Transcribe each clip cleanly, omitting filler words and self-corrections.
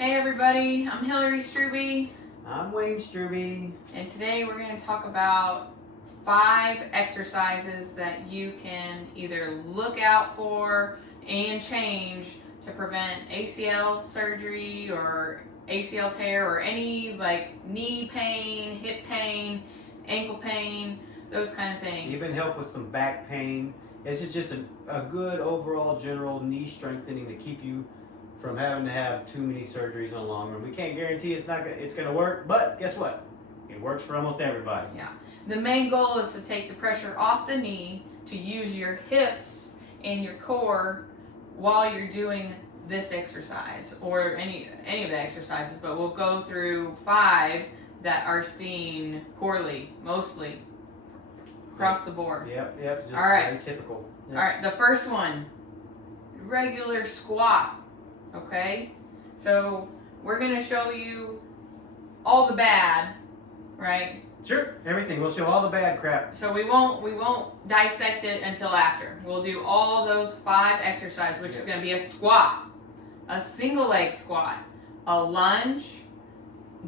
Hey everybody, I'm Hillary Struby. I'm Wayne Struby. And today we're going to talk about 5 exercises that you can either look out for and change to prevent ACL surgery or ACL tear or any like knee pain, hip pain, ankle pain, those kind of things. Even help with some back pain. This is just a good overall general knee strengthening to keep you from having to have too many surgeries in the long run. We can't guarantee it's going to work, but guess what? It works for almost everybody. Yeah. The main goal is to take the pressure off the knee, to use your hips and your core while you're doing this exercise or any of the exercises, but we'll go through 5 that are seen poorly, mostly across the board. Yep, just all right. Very typical. Yep. All right, the first one, regular squat. Okay, so we're gonna show you all the bad, right? Sure, everything. We'll show all the bad crap. So we won't dissect it until after. We'll do all those 5 exercises, which is gonna be a squat, a single leg squat, a lunge,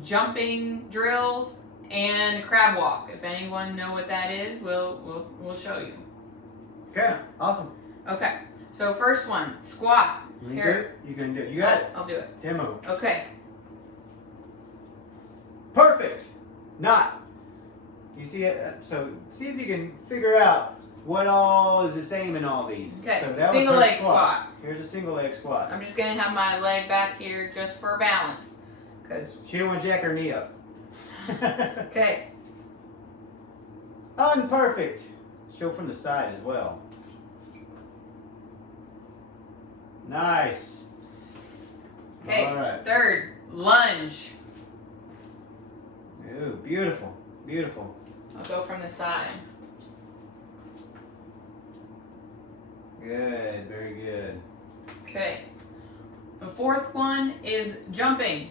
jumping drills, and crab walk. If anyone know what that is, we'll show you. Okay, awesome. Okay, so first one, squat. Here. You can do it. You got it. I'll do it. Demo. Okay. Perfect. Not. You see it? So see if you can figure out what all is the same in all these. Okay, So that single was her leg squat. Here's a single leg squat. I'm just gonna have my leg back here just for balance, cause She didn't want to jack her knee up. okay. Unperfect. Show from the side as well. Nice. Okay. All right. Third, lunge. Ooh, beautiful, beautiful. I'll go from the side. Good, very good. Okay. The fourth one is jumping.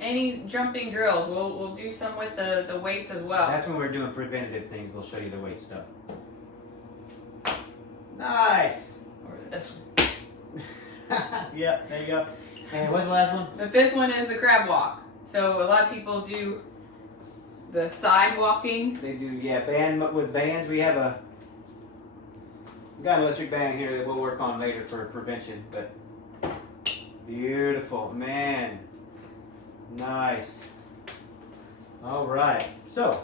Any jumping drills. We'll do some with the weights as well. That's when we're doing preventative things. We'll show you the weight stuff. Nice. Or this one. Yep, there you go. And what's the last one? The 5th one is the crab walk. So a lot of people do the side walking. They do, yeah, with bands. We have got an electric band here that we'll work on later for prevention, but beautiful, man. Nice. All right, so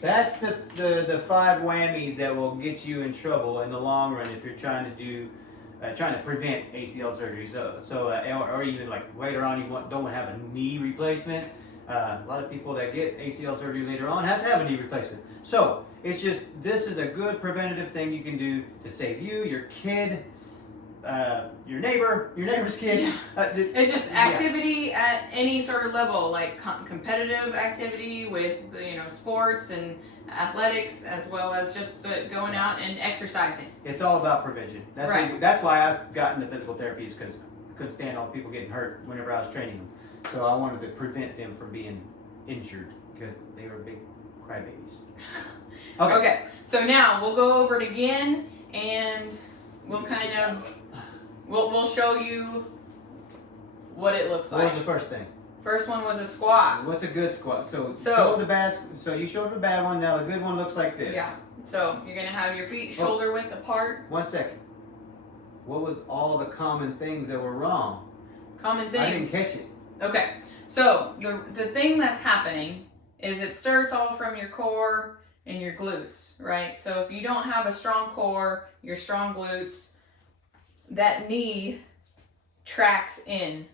that's the 5 whammies that will get you in trouble in the long run if you're trying to prevent ACL surgery. Or even like later on you don't want to have a knee replacement. A lot of people that get ACL surgery later on have to have a knee replacement. So it's just, this is a good preventative thing you can do to save you, your kid, your neighbor's kid. It's just activity at any sort of level, like competitive activity with sports and athletics, as well as just going out and exercising. It's all about prevention. That's why I got into physical therapy, is because I couldn't stand all the people getting hurt whenever I was training them. So I wanted to prevent them from being injured because they were big crybabies. Okay. So now we'll go over it again, and we'll we'll show you what it looks like. What was the first thing? First one was a squat. What's a good squat? So you showed the bad one. Now the good one looks like this. Yeah. So you're gonna have your feet shoulder width apart. 1 second. What was all the common things that were wrong? Common things. I didn't catch it. Okay. So the thing that's happening is it starts all from your core and your glutes, right? So if you don't have a strong core, your strong glutes, that knee tracks in,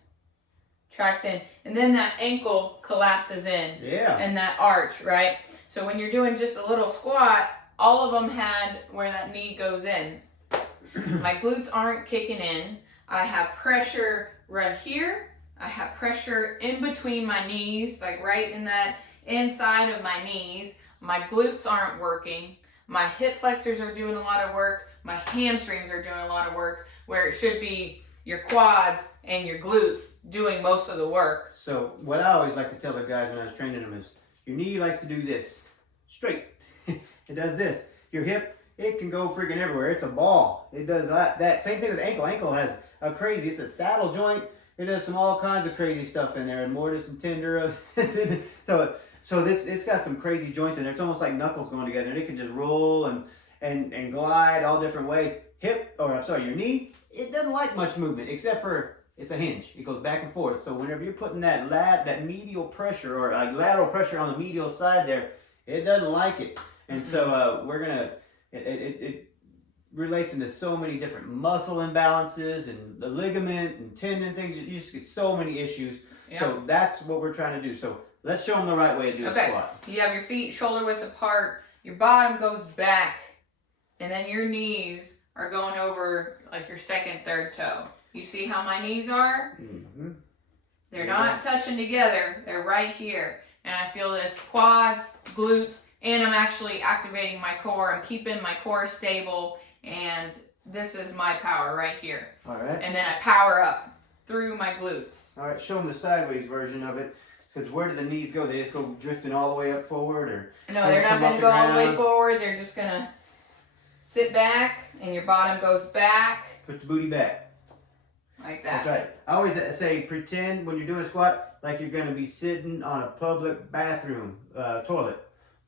and then that ankle collapses in. Yeah. And that arch, right? So when you're doing just a little squat, all of them had where that knee goes in. My glutes aren't kicking in. I have pressure right here. I have pressure in between my knees, like right in that inside of my knees. My glutes aren't working. My hip flexors are doing a lot of work. My hamstrings are doing a lot of work, where it should be your quads and your glutes doing most of the work. So what I always like to tell the guys when I was training them is, your knee likes to do this, straight. It does this. Your hip, it can go freaking everywhere. It's a ball. It does that. Same thing with ankle. Ankle has a crazy, it's a saddle joint. It does all kinds of crazy stuff in there, and mortise and tinder. So it's got some crazy joints in there. It's almost like knuckles going together, and it can just roll and glide all different ways. Your knee, it doesn't like much movement except for it's a hinge. It goes back and forth. So whenever you're putting that medial pressure or lateral pressure on the medial side there, it doesn't like it. And so it relates into so many different muscle imbalances and the ligament and tendon things. You just get so many issues. Yep. So that's what we're trying to do. So let's show them the right way to do a squat. You have your feet shoulder width apart. Your bottom goes back, and then your knees are going over like your second, third toe. You see how my knees are? Mm-hmm. They're not touching together. They're right here. And I feel this quads, glutes, and I'm actually activating my core. I'm keeping my core stable. And this is my power right here. All right. And then I power up through my glutes. All right, show them the sideways version of it. Because where do the knees go? They just go drifting all the way up forward? Or no, they're not going to go all the way forward. They're just going to sit back, and your bottom goes back. Put the booty back. Like that. That's right. I always say pretend when you're doing a squat like you're going to be sitting on a public bathroom toilet.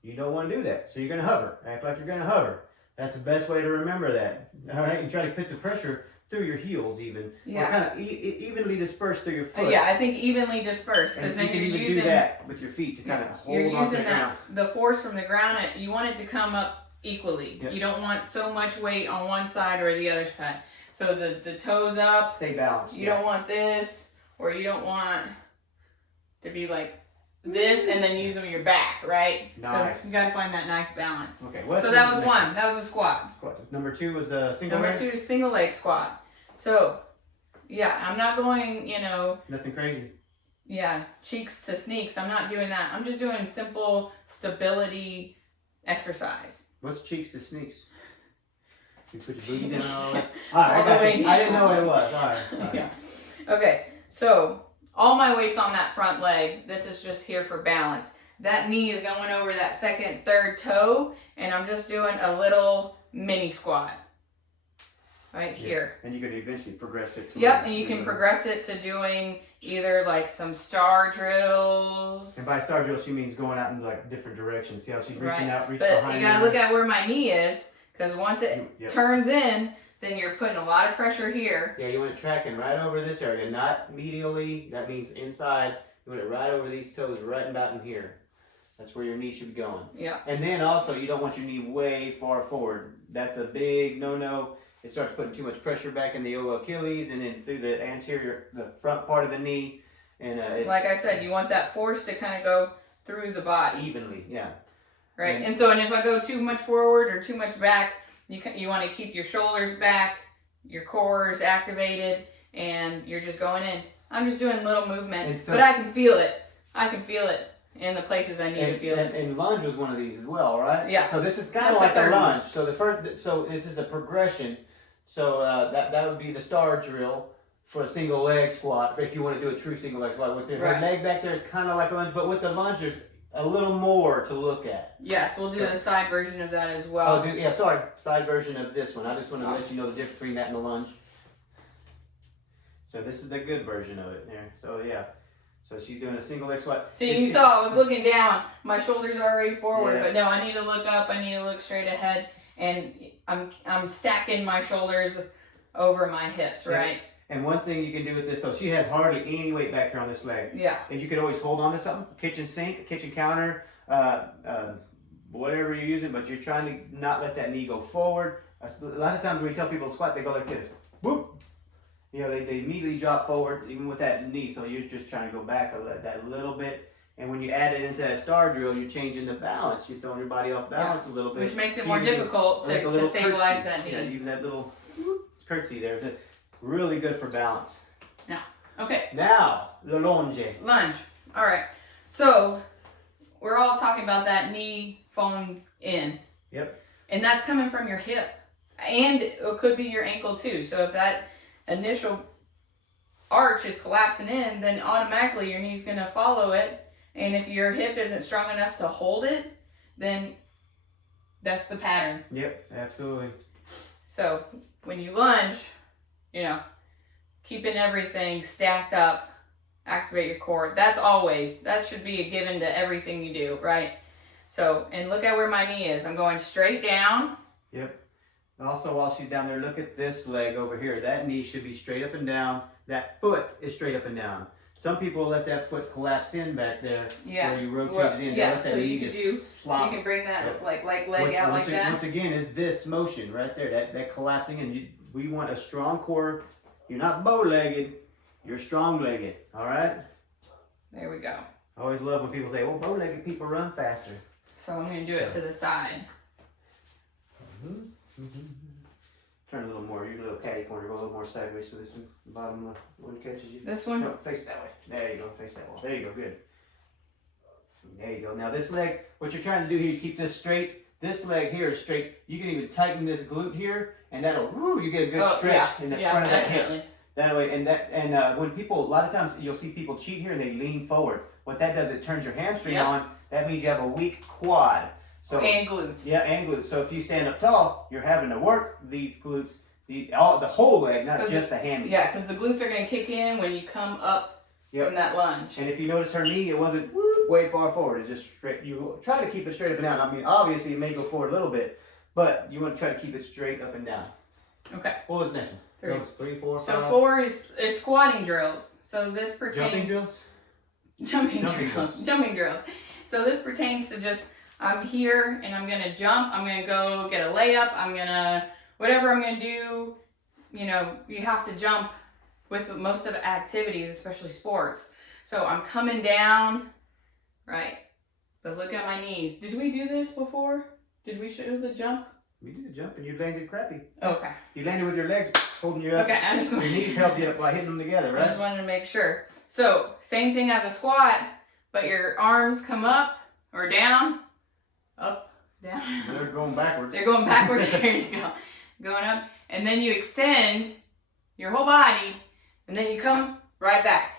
You don't want to do that. So you're going to hover. Act like you're going to hover. That's the best way to remember that. All right, you try to put the pressure through your heels even. Yeah. Or kind of evenly dispersed through your foot. Yeah, I think evenly dispersed. And then you can you're even using, do that with your feet to kind of hold you're on using to the ground. the force from the ground. You want it to come up equally. Yep. You don't want so much weight on one side or the other side. So the toes up. Stay balanced. You don't want this, or you don't want to be like this and then use them in your back, right? Nice. So you gotta find that nice balance. Okay. So that was one. That was a squat. Number 2 was a single leg. Number 2 is single leg squat. So, yeah, I'm not going, Nothing crazy. Yeah, cheeks to sneaks. I'm not doing that. I'm just doing simple stability exercise. What's cheeks to sneaks? You put your booty down all the way. All right, I got you. I didn't know what it was. All right. Yeah. Okay, so all my weight's on that front leg. This is just here for balance. That knee is going over that second, third toe, and I'm just doing a little mini squat right here. And you're going to eventually progress it to and you can progress it to doing either like some star drills. And by star drills, she means going out in like different directions. See how she's reaching out, reaching but behind you gotta look at where my knee is, because once it turns in, then you're putting a lot of pressure here. Yeah, you want it tracking right over this area, not medially. That means inside. You want it right over these toes, right about in here. That's where your knee should be going. Yeah. And then also, you don't want your knee way far forward. That's a big no-no. It starts putting too much pressure back in the Achilles and then through the front part of the knee. And like I said, you want that force to kind of go through the body. Evenly, yeah. Right. And if I go too much forward or too much back, you want to keep your shoulders back, your core is activated, and you're just going in. I'm just doing little movement, but I can feel it. I can feel it in the places I need to feel it. And lunge was one of these as well, right? Yeah. So this is kind of like a lunge. So this is a progression. So that would be the star drill for a single leg squat. If you want to do a true single leg squat with her leg back there, it's kind of like a lunge, but with the lunge, there's a little more to look at. Yes, we'll do the side version of that as well. Side version of this one. I just want to let you know the difference between that and the lunge. So this is the good version of it there. So yeah. So she's doing a single leg squat. See, you saw I was looking down. My shoulders are already forward, but no, I need to look up. I need to look straight ahead, and I'm stacking my shoulders over my hips, right? And one thing you can do with this, so she has hardly any weight back here on this leg. Yeah. And you can always hold on to something, kitchen sink, kitchen counter, whatever you're using, but you're trying to not let that knee go forward. A lot of times when we tell people to squat, they go like this, whoop. You know, they immediately drop forward, even with that knee, so you're just trying to go back that little bit. And when you add it into that star drill, you're changing the balance. You're throwing your body off balance a little bit. Which makes it more difficult to stabilize that knee. Yeah, even that little curtsy there. Really good for balance. Yeah. Okay. Now, the lunge. Lunge. All right. So, we're all talking about that knee falling in. Yep. And that's coming from your hip. And it could be your ankle too. So, if that initial arch is collapsing in, then automatically your knee's going to follow it. And if your hip isn't strong enough to hold it, then that's the pattern. Yep, absolutely. So when you lunge, keeping everything stacked up, activate your core. That should be a given to everything you do, right? So, and look at where my knee is. I'm going straight down. Yep. Also, while she's down there, look at this leg over here. That knee should be straight up and down. That foot is straight up and down. Some people let that foot collapse in back there, Yeah. where you rotate it in. Yeah, Let that so knee you can just slop. You can bring that like leg out like that. Once again, is this motion right there, that collapsing in. We want a strong core. You're not bow-legged, you're strong-legged, all right? There we go. I always love when people say, well, bow-legged people run faster. So I'm going to do it to the side. Turn a little more, your little catty corner, go a little more sideways so this one, the bottom one catches you. This one? No, face that way. There you go, face that wall. There you go, good. There you go. Now this leg, what you're trying to do here, you keep this straight. This leg here is straight. You can even tighten this glute here, and that'll, you get a good stretch in the front of that hip. That way, and when people, a lot of times you'll see people cheat here and they lean forward. What that does, it turns your hamstring on. That means you have a weak quad. So, and glutes. Yeah, and glutes. So if you stand up tall, you're having to work these glutes, the whole leg, not just the hammy. Yeah, because the glutes are going to kick in when you come up from that lunge. And if you notice her knee, it wasn't way far forward. It's just straight. You try to keep it straight up and down. I mean, obviously, it may go forward a little bit, but you want to try to keep it straight up and down. Okay. What was the next one? 3. 3, 4, 5. So 4 is squatting drills. So this pertains... Jumping drills? Jumping drills. So this pertains to just, I'm here and I'm going to jump. I'm going to go get a layup. I'm going to, whatever I'm going to do, you know, you have to jump with most of the activities, especially sports. So I'm coming down, right? But look at my knees. Did we do this before? Did we show the jump? We did a jump and you landed crappy. Okay. You landed with your legs holding you up. Okay, your knees helped you up by hitting them together, right? I just wanted to make sure. So, same thing as a squat, but your arms come up or down, up, down. They're going backwards. They're going backwards. There you go. Going up. And then you extend your whole body, and then you come right back.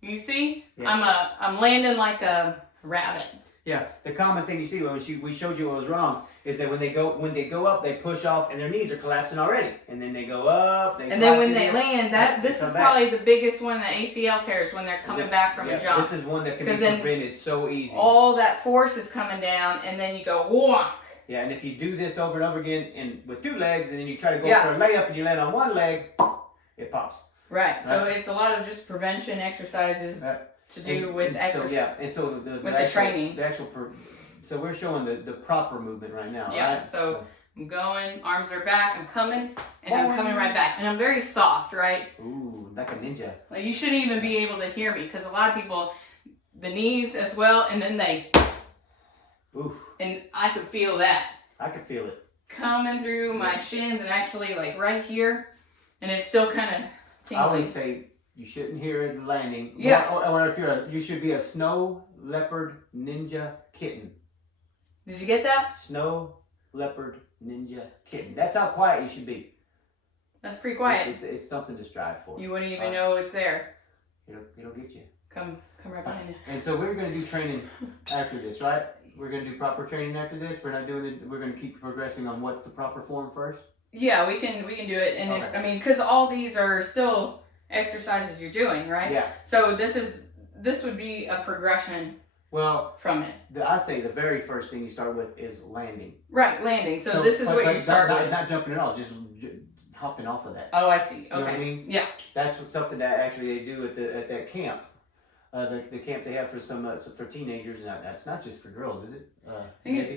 You see? Yeah. I'm landing like a rabbit. Yeah, the common thing you see when we showed you what was wrong is that when they go up, they push off and their knees are collapsing already, and then they go up. And then when they land, this is probably the biggest one, the ACL tears, when they're coming back from a jump. This is one that can be prevented so easy. All that force is coming down, and then you go whonk. Yeah, and if you do this over and over again, and with 2 legs, and then you try to go for a layup and you land on 1 leg, it pops. Right. So it's a lot of just prevention exercises. To do with exercise. So the training. So we're showing the proper movement right now, right? So I'm going, arms are back, I'm coming, and I'm coming right back. And I'm very soft, right? Ooh, like a ninja. Like you shouldn't even be able to hear me, because a lot of people, the knees as well, and then they... Oof. And I could feel that. I could feel it. Coming through my shins and actually like right here, and it's still kind of tingling. I would say... You shouldn't hear it landing. Yeah. Or if you should be a snow leopard ninja kitten. Did you get that? Snow leopard ninja kitten. That's how quiet you should be. That's pretty quiet. It's something to strive for. You wouldn't even know it's there. It'll get you. Come right behind you. And so we're going to do training after this, right? We're going to do proper training after this. We're not doing it. We're going to keep progressing on what's the proper form first. Yeah, we can do it, and okay. I mean, because all these are still exercises you're doing, right? Yeah. So this would be a progression. Well, from it. I'd say the very first thing you start with is landing. Right, landing. So this is what you start with. Not jumping at all, just hopping off of that. Oh, I see. Okay. You know what I mean? Yeah. That's something that actually they do at that camp. The camp they have for for teenagers, and that's not just for girls, is it?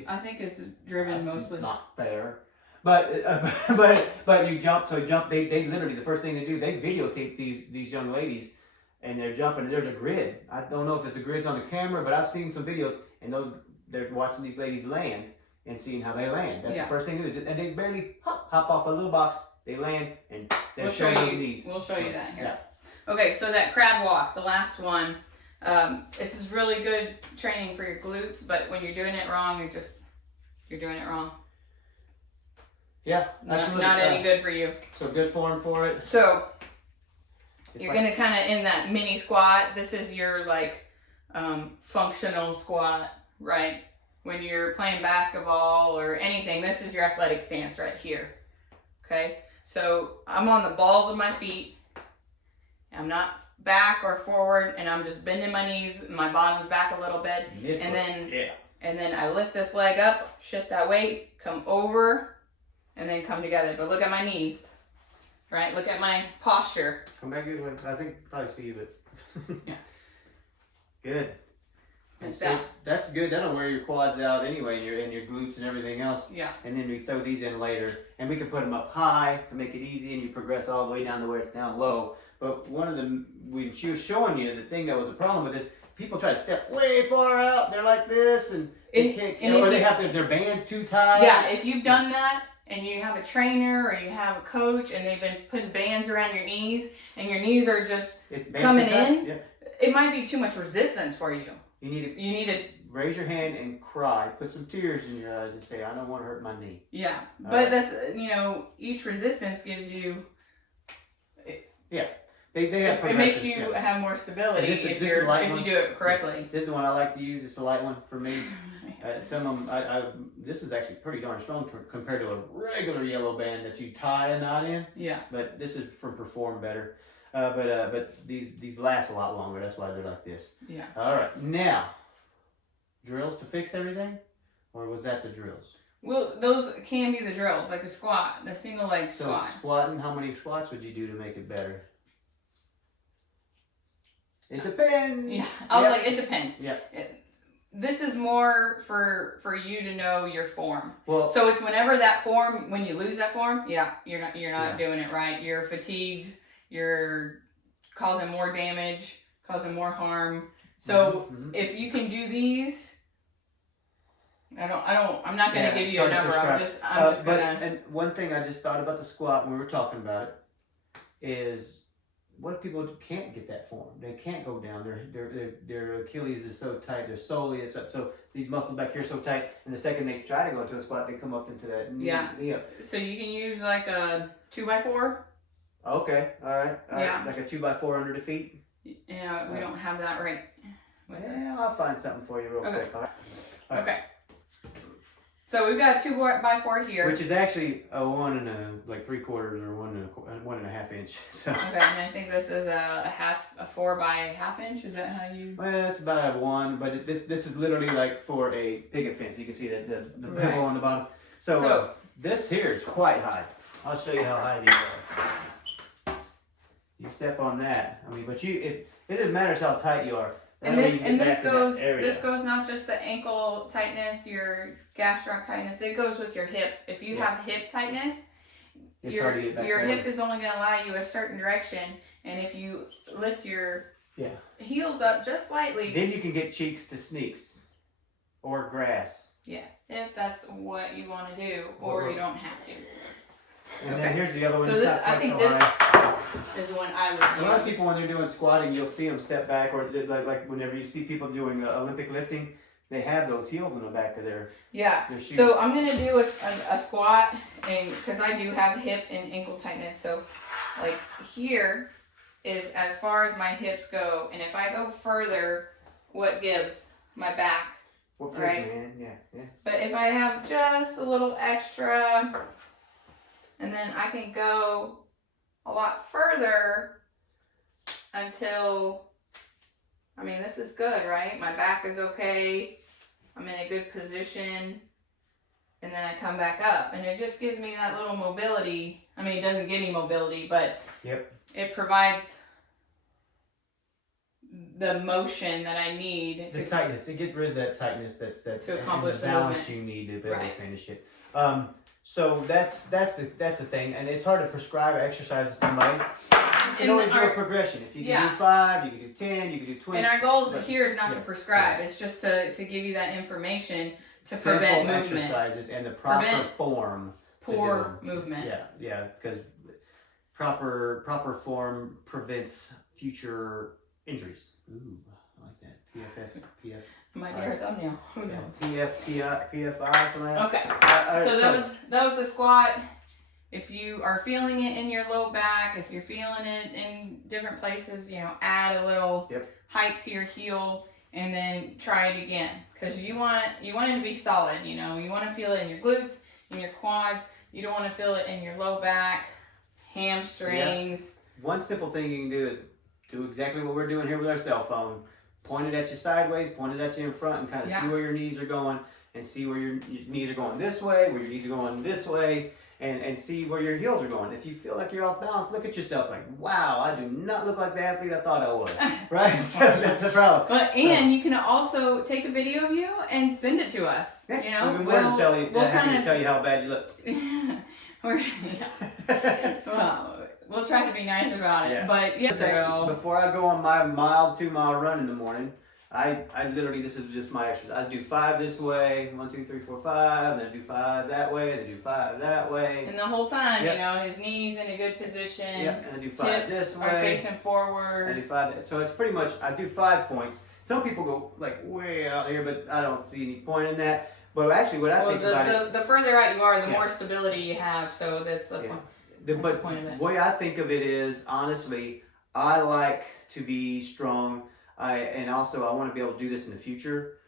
I think it's driven mostly. Not fair. But you jump. So jump. They literally, the first thing they do, they videotape these young ladies, and they're jumping. And there's a grid. I don't know if it's the grids on the camera, but I've seen some videos, and they're watching these ladies land and seeing how they land. That's the first thing they do. And they barely hop off a little box. They land, and they're showing their knees. We'll show you that here. Yeah. Okay, so that crab walk, the last one. This is really good training for your glutes, but when you're doing it wrong, you're doing it wrong. Yeah, absolutely. Not any good for you. So good form for it. So you're gonna kind of in that mini squat. This is your like functional squat, right? When you're playing basketball or anything, this is your athletic stance right here. Okay, so I'm on the balls of my feet, I'm not back or forward, and I'm just bending my knees, my bottom's back a little bit, and then I lift this leg up, shift that weight, come over, and then come together. But look at my knees, right? Look at my posture. Come back this way. I think probably see you, but yeah. Good. And Like so that. that's good. That'll wear your quads out anyway, and your glutes and everything else. Yeah. And then we throw these in later, and we can put them up high to make it easy, and you progress all the way down to where it's down low. But one of them, when she was showing you, the thing that was a problem with this, people try to step way far out. They're like this, and they can't, or they have their bands too tight. Yeah, if you've done that, and you have a trainer or you have a coach, and they've been putting bands around your knees, and your knees are just coming in, yeah. It might be too much resistance for you. You need to raise your hand and cry. Put some tears in your eyes and say, "I don't want to hurt my knee." Yeah, All but right. that's each resistance gives you. Yeah. They have it makes you yeah. have more stability This is if one. you do it correctly. This is the one I like to use. It's a light one for me. Some of them, this is actually pretty darn strong compared to a regular yellow band that you tie a knot in. Yeah. But this is from Perform Better. But these last a lot longer. That's why they're like this. Yeah. All right. Now, drills to fix everything, or was that the drills? Well, those can be the drills, like the squat, the single leg squat. So squatting, how many squats would you do to make it better? It depends. Yeah. I was like, it depends. Yeah. This is more for you to know your form. Well, so it's whenever that form, when you lose that form, yeah, you're not Yeah. doing it right. You're fatigued. You're causing more damage, causing more harm. So if you can do these, I'm not gonna give you a number. I'm just gonna. And one thing I just thought about the squat when we were talking about it is, what if people can't get that form? They can't go down. Their Achilles is so tight. Their soleus is up. So these muscles back here are so tight. And the second they try to go into a squat, they come up into that knee. Yeah. Knee up. So you can use like a 2x4. Okay. All right. Yeah. Like a 2x4 under the feet. Yeah, we don't have that right with us. I'll find something for you real quick. All right. All right. Okay. So we've got a 2x4 here. Which is actually a 1 3/4 or 1.5 inch. So. Okay, and I think this is a 4x1/2 inch. Is that how you? Well, it's about a 1, but this is literally like for a picket fence. You can see that the bevel on the bottom. So this here is quite high. I'll show you how high these are. You step on that. I mean, but it doesn't matter how tight you are. This goes not just the ankle tightness, your gastroc tightness. It goes with your hip. If you have hip tightness, your hip is only going to allow you a certain direction, and if you lift your heels up just slightly, then you can get cheeks to sneaks or grass. Yes, if that's what you want to do, or you don't have to. And then here's the other one. So this, I think this is the one I would use. A lot of people, when they're doing squatting, you'll see them step back, or like whenever you see people doing Olympic lifting, they have those heels in the back of their shoes. So I'm gonna do a squat, and because I do have hip and ankle tightness, so like here is as far as my hips go, and if I go further, what gives? My back. Right. Man. Yeah. But if I have just a little extra, and then I can go a lot further until, I mean, this is good, right? My back is okay. I'm in a good position. And then I come back up. And it just gives me that little mobility. I mean, it doesn't give me mobility, but it provides the motion that I need. The tightness. It gets rid of that tightness that's to accomplish the balance you need to be able to finish it. So that's the thing, and it's hard to prescribe exercise to somebody. You can always do a progression. If you can do 5, you can do 10, you can do 20. And our goal here is not to prescribe. It's just to give you that information to prevent movement. Exercises and the proper form. Poor movement. Yeah, because proper form prevents future injuries. Ooh, I like that. PF. Might be our thumbnail. Who knows? PFI, something like that. Okay. So that was the squat. If you are feeling it in your low back, if you're feeling it in different places, add a little height to your heel, and then try it again. Because you want it to be solid. You want to feel it in your glutes, in your quads. You don't want to feel it in your low back, hamstrings. One simple thing you can do is do exactly what we're doing here with our cell phone. Point it at you sideways, point it at you in front, and kind of see where your knees are going, and see where your knees are going this way, where your knees are going this way, and see where your heels are going. If you feel like you're off balance, look at yourself like, wow, I do not look like the athlete I thought I was. Right? So that's the problem. But you can also take a video of you and send it to us. Yeah, You know, we'll tell you, tell you how bad you look. Well, we'll try to be nice about it. But yeah. Actually, before I go on my 2-mile run in the morning, I literally, this is just my exercise. I do 5 this way, 1, 2, 3, 4, 5, then I do 5 that way, then I do 5 that way. And the whole time, you know, his knees in a good position. Yep, and I do 5 hips this way. Are facing forward. I do 5 that. So it's pretty much, I do 5 points. Some people go like way out here, but I don't see any point in that. But actually, what I think about it, the further out you are, the more stability you have. So that's the point. The point of it. Way I think of it is, honestly, I like to be strong. And also, I want to be able to do this in the future.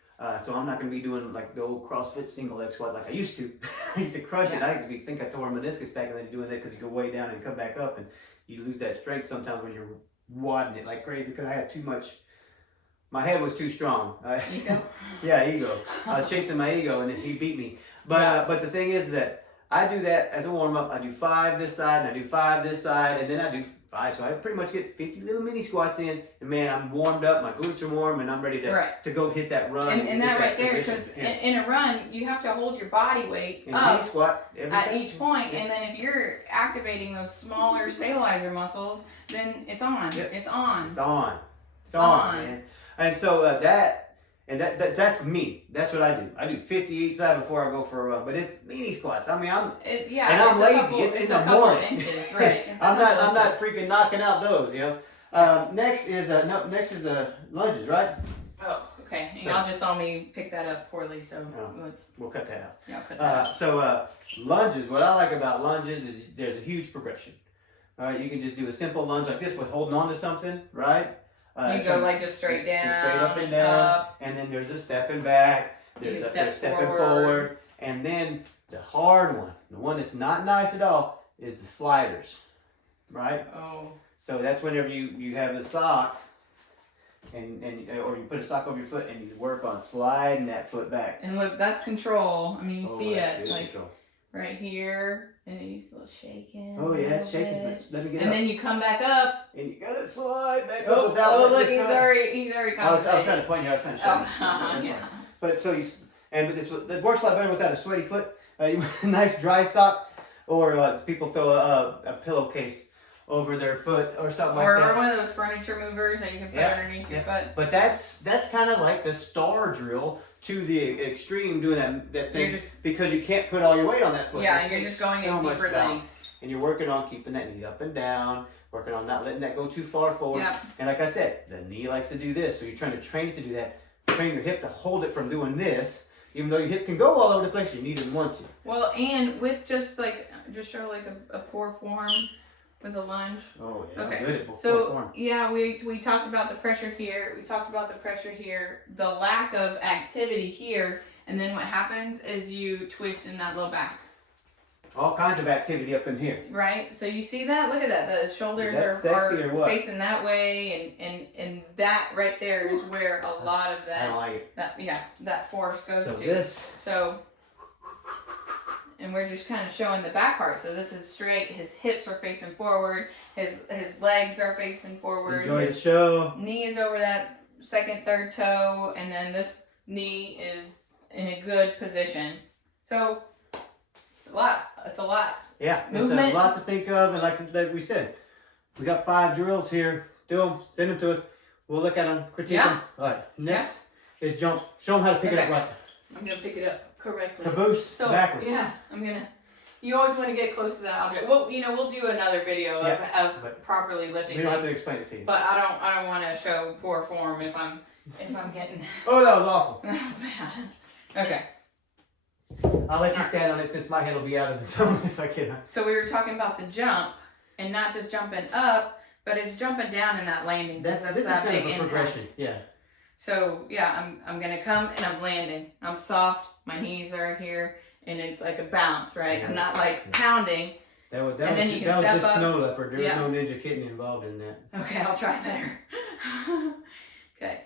So I'm not going to be doing like the old CrossFit single leg squat like I used to. I used to crush it. I think I tore a meniscus back and then doing that because you go way down and come back up, and you lose that strength sometimes when you're wadding it like crazy because I had too much. My head was too strong. Ego. Yeah, ego. I was chasing my ego and he beat me. But the thing is that I do that as a warm up. I do 5 this side and I do 5 this side, and then I do 5. So I pretty much get 50 little mini squats in, and man, I'm warmed up. My glutes are warm, and I'm ready to go hit that run. And that right there, because in a run, you have to hold your body weight up squat at each point, and then if you're activating those smaller stabilizer muscles, then it's on. Yep. It's on. It's on. It's on, man. And so that's me. That's what I do. I do 50 each side before I go for a run. But it's mini squats. I mean, I'm lazy. It's in the morning. Inches, right? I'm not freaking knocking out those. You know. Next is lunges, right? Oh, okay. And y'all just saw me pick that up poorly, so we'll cut that out. Yeah, cut that out. So lunges. What I like about lunges is there's a huge progression. All right, you can just do a simple lunge like this with holding on to something, right? You go like just straight down, just straight up and down, up. And then there's a stepping back, there's stepping forward, and then the hard one, the one that's not nice at all, is the sliders, right? Oh. So that's whenever you have a sock, and or you put a sock over your foot and you work on sliding that foot back. And look, that's control. I mean, you see it, it's like control. Right here. And he's still shaking. Oh yeah, it's shaking. But let me get and up. then you come back up. And you gotta slide back up without look, he's already I was trying to point you. I was trying to show you. Yeah. But so it works a lot better without a sweaty foot. You want a nice dry sock, or people throw a pillowcase over their foot or something like that. Or one of those furniture movers that you can put underneath your foot. But that's kind of like the star drill to the extreme, doing that thing, because you can't put all your weight on that foot. Yeah, you're just going in deeper legs. And you're working on keeping that knee up and down, working on not letting that go too far forward. Yeah. And like I said, the knee likes to do this, so you're trying to train it to do that. Train your hip to hold it from doing this, even though your hip can go all over the place. You need and want to. Well, and with just show like a poor form with a lunge. Oh yeah. Okay. Good at So form. yeah, we talked about the pressure here. We talked about the pressure here. The lack of activity here, and then what happens is you twist in that low back. All kinds of activity up in here. Right. So you see that? Look at that. The shoulders are facing that way, and that right there is where a lot of that. I don't like it. That force goes to. This. So. And we're just kind of showing the back part. So this is straight. His hips are facing forward. His legs are facing forward. Enjoy the show. Knee is over that second, third toe, and then this knee is in a good position. So it's a lot. Yeah, Movement. It's a lot to think of, and like we said, we got 5 drills here. Do them, send them to us. We'll look at them, critique them. All right, next is jump. Show them how to pick it up right. I'm gonna pick it up correctly. Caboose backwards. Yeah, you always want to get close to that object. Well, we'll do another video of properly lifting. We don't have to explain it to you. But I don't want to show poor form if I'm getting. Oh, that was awful. That was bad. Okay. I'll let you stand on it since my head will be out of the zone if I can. So we were talking about the jump, and not just jumping up, but it's jumping down in that landing. This is kind of a progression. Yeah. So yeah, I'm gonna come and I'm landing. I'm soft. My knees are here, and it's like a bounce, right? I'm not like pounding. That was And then you can that was step just up. snow leopard. There Yeah. was no ninja kitten involved in that. Okay, I'll try better. Okay.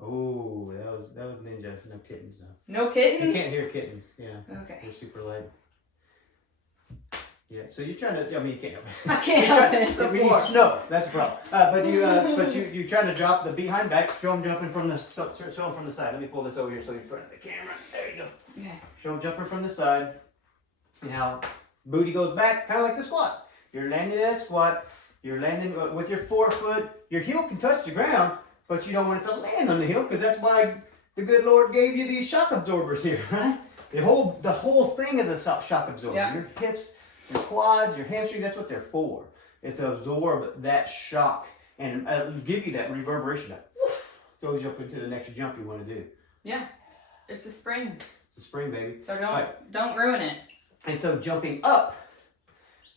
Oh, that was ninja. No kittens though. No You kittens? can't hear kittens. Yeah. Okay. They're super light. Yeah, so you're trying to. I mean, you can't help it. I can't help it. We need snow. That's the problem. But you're trying to drop the behind back. Show them jumping from the. Show them from the side. Let me pull this over here so you're in front of the camera. There you go. Okay. Show them jumping from the side. Now, booty goes back, kind of like the squat. You're landing in that squat. You're landing with your forefoot. Your heel can touch the ground, but you don't want it to land on the heel because that's why the good Lord gave you these shock absorbers here, right? The whole thing is a shock absorber. Yeah. Your hips, your quads, your hamstrings, that's what they're for. It's to absorb that shock and give you that reverberation that woof, throws you up into the next jump you want to do. Yeah. It's a spring. It's a spring, baby. So don't ruin it. And so jumping up,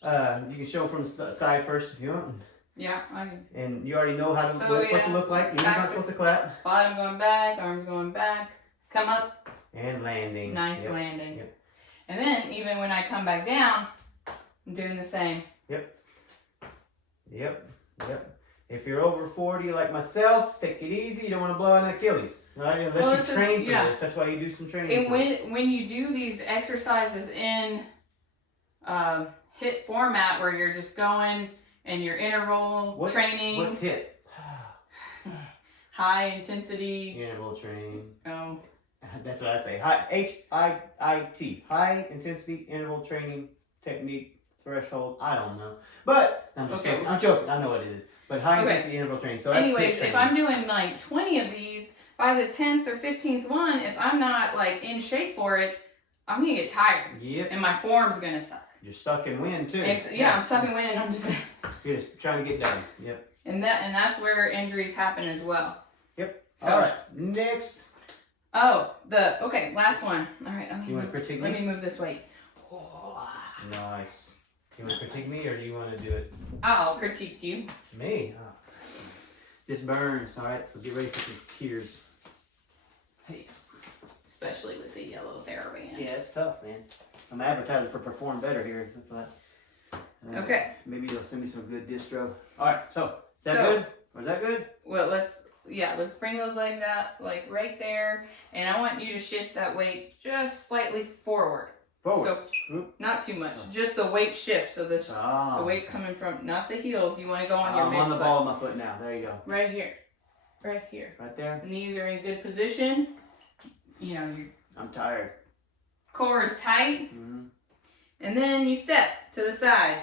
you can show from the side first if you want. Yeah. And you already know how to, So, what it's supposed to yeah, look like. You're not supposed to clap. Bottom going back, arms going back. Come up. And landing. Nice Yep. landing. Yep. And then even when I come back down, I'm doing the same. Yep. If you're over 40 like myself, take it easy. You don't want to blow out an Achilles. Right? Unless you train for this. That's why you do some training. And when you do these exercises in HIIT format where you're just going and your interval training. What's HIIT? High intensity. Interval training. Oh. That's what I say. HIIT. High intensity interval training technique threshold. I don't know. But I'm just joking. I'm joking. I know what it is. But high intensity interval training. So that's anyways, HIIT if I'm doing like 20 of these, by the 10th or 15th one, if I'm not like in shape for it, I'm gonna get tired. Yep. And my form's gonna suck. You're sucking wind too. I'm sucking wind and I'm just You're just trying to get done. Yep. and that's where injuries happen as well. Yep. So, all right. Next. Last one. All right, You want to critique me? let me move this weight. Nice. You want to critique me or do you want to do it? I'll critique you. Me? Oh. This burns. All right. So get ready for some tears. Hey. Especially with the yellow TheraBand. Yeah, it's tough, man. I'm advertising for Perform Better here, but Okay. maybe you'll send me some good distro. All right, so is that good? Was that good? Well, let's bring those legs out like right there, and I want you to shift that weight just slightly forward. Forward. So not too much, just the weight shift. So the weight's coming from not the heels. You want to go on your midfoot. I'm on the ball of my foot now. There you go. Right here, right here. Right there. Knees are in good position. You know your I'm tired. core is tight, Mm-hmm. and then you step to the side.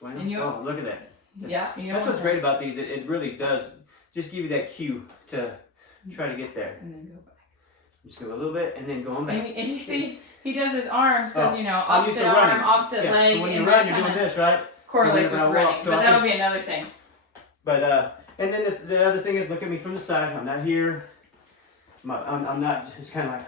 Bueno. And Oh, look at that. Yeah, That's what's great about these. It really does just give you that cue to try to get there. And then go back. Just go a little bit and then going back. And you see, he does his arms because I'm used opposite to running. arm, opposite leg, So when you and run, that you're doing kinda this, right? correlates with So whenever I walk, running. so But I that'll can- be another thing. But and then the other thing is, look at me from the side. I'm not here. I'm not. It's kind of like,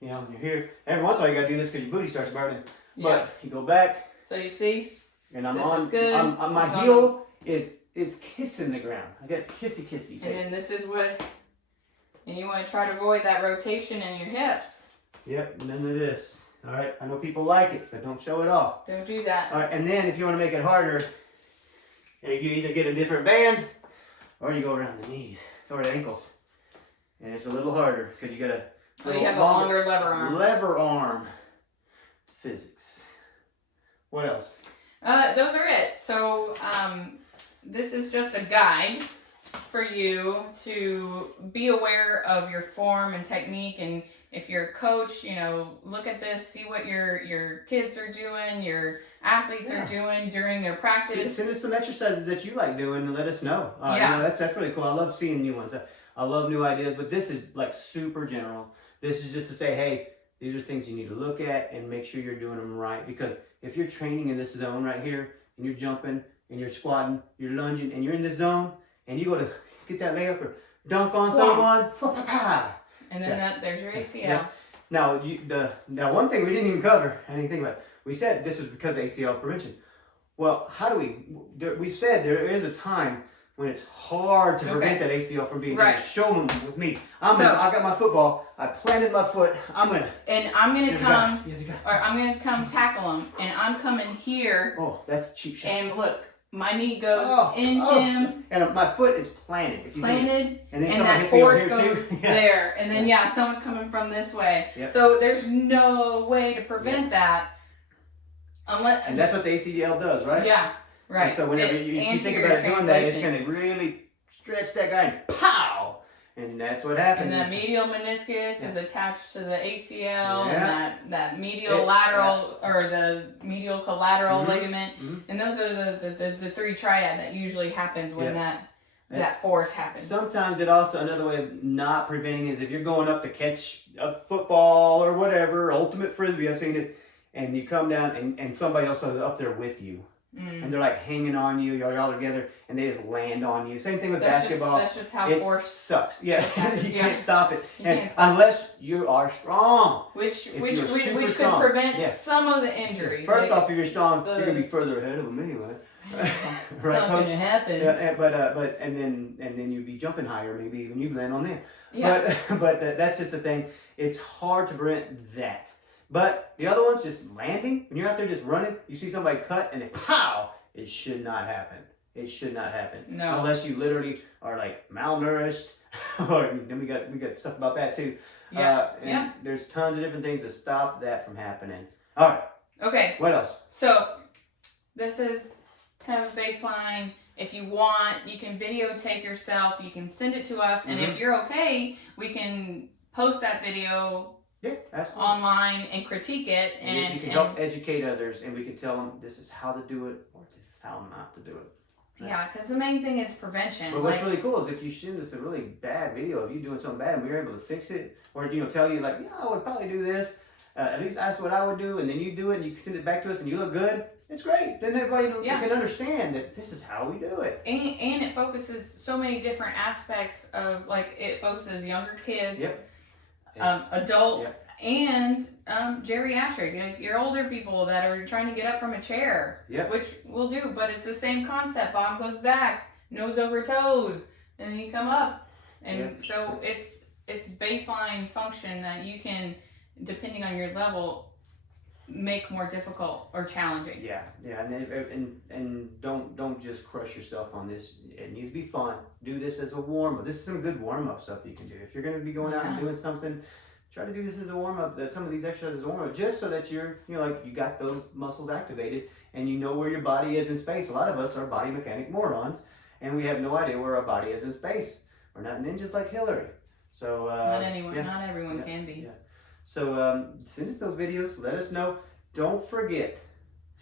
you know, you're here. Every once in a while, you gotta do this because your booty starts burning. Yeah. But you go back, So you see, and I'm this on. is good. I'm my It's on heel is kissing the ground. I got kissy face. and then this is what, and you want to try to avoid that rotation in your hips. Yep, none of this. All right, I know people like it, but don't show it off. Don't do that. All right, and then if you want to make it harder, you either get a different band or you go around the knees or the ankles, and it's a little harder because you got a So you have a longer lever arm. Lever arm physics. What else? Those are it. So this is just a guide for you to be aware of your form and technique, and if you're a coach, you know, look at this, see what your kids are doing, your athletes are doing during their practice. Send us some exercises that you like doing and let us know. You know, that's really cool. I love seeing new ones. I love new ideas, but this is like super general. This is just to say, hey, these are things you need to look at and make sure you're doing them right. Because if you're training in this zone right here, and you're jumping, and you're squatting, you're lunging, and you're in this zone, and you go to get that layup or dunk on someone, and then there's your ACL. Yeah. Now one thing we didn't even cover, I didn't think about it. We said this is because of ACL prevention. Well, how do we said there is a time when it's hard to prevent that ACL from being damaged. Show them with me. I got my football. I planted my foot. I'm gonna come tackle him, and I'm coming here. Oh, that's a cheap shot. And look, my knee goes in him. And my foot is planted. If you think, and that force goes there. And then, someone's coming from this way. Yep. So there's no way to prevent that. And that's what the ACL does, right? Yeah, right. And so whenever you think about it doing that, it's going to really stretch that guy and pow! And that's what happens. And that medial meniscus is attached to the ACL, and that medial lateral or the medial collateral ligament. And those are the three triad that usually happens when that force happens. Sometimes it also, another way of not preventing is if you're going up to catch a football or whatever, ultimate frisbee, I've seen it, and you come down and somebody else is up there with you. And they're like hanging on you, y'all are together, and they just land on you. Same thing with basketball. That's just how force sucks. Yeah, you can't stop it, unless you are strong. Which could prevent some of the injury. First off, if you're strong, you're gonna be further ahead of them anyway. Right, Coach? Happen. Yeah, but then you'd be jumping higher, maybe even you land on them. Yeah. But that's just the thing. It's hard to prevent that. But the other one's just landing. When you're out there just running, you see somebody cut and then pow! It should not happen. It should not happen. No. Unless you literally are like malnourished. Or then we got stuff about that too. And there's tons of different things to stop that from happening. All right. Okay. What else? So this is kind of baseline. If you want, you can videotape yourself. You can send it to us, and if you're okay, we can post that video. Yeah, absolutely. Online and critique it, and you can help educate others, and we can tell them this is how to do it or this is how not to do it. Yeah, because the main thing is prevention. But what's really cool is if you send us a really bad video of you doing something bad and we were able to fix it, or tell you like, I would probably do this. At least that's what I would do, and then you do it and you send it back to us and you look good. It's great. Then everybody can understand that this is how we do it. And it focuses so many different aspects of it focuses younger kids. Adults and geriatric, your older people that are trying to get up from a chair, which we'll do, but it's the same concept. Bottom goes back, nose over toes, and then you come up, and so it's baseline function that you can, depending on your level, make more difficult or challenging. And don't just crush yourself on this. It needs to be fun. Do this as a warm-up. This is some good warm-up stuff you can do. If you're going to be going out and doing something, try to do this as a warm-up. Some of these exercises as a warm-up, just so that you got those muscles activated and you know where your body is in space. A lot of us are body mechanic morons, and we have no idea where our body is in space. We're not ninjas like Hillary. So not everyone can be. Yeah. So send us those videos. Let us know. Don't forget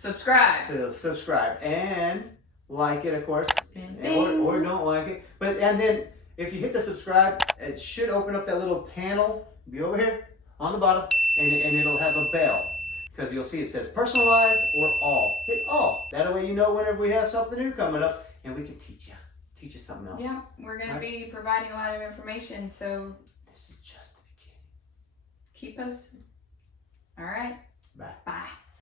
to subscribe and like it, of course, or don't like it. And then if you hit the subscribe, it should open up that little panel. Be over here on the bottom, and it'll have a bell, because you'll see it says personalized or all. Hit all. That way you know whenever we have something new coming up, and we can teach you something else. Yeah, we're gonna be providing a lot of information, so this is just the beginning. Keep posted. All right. Bye. Bye.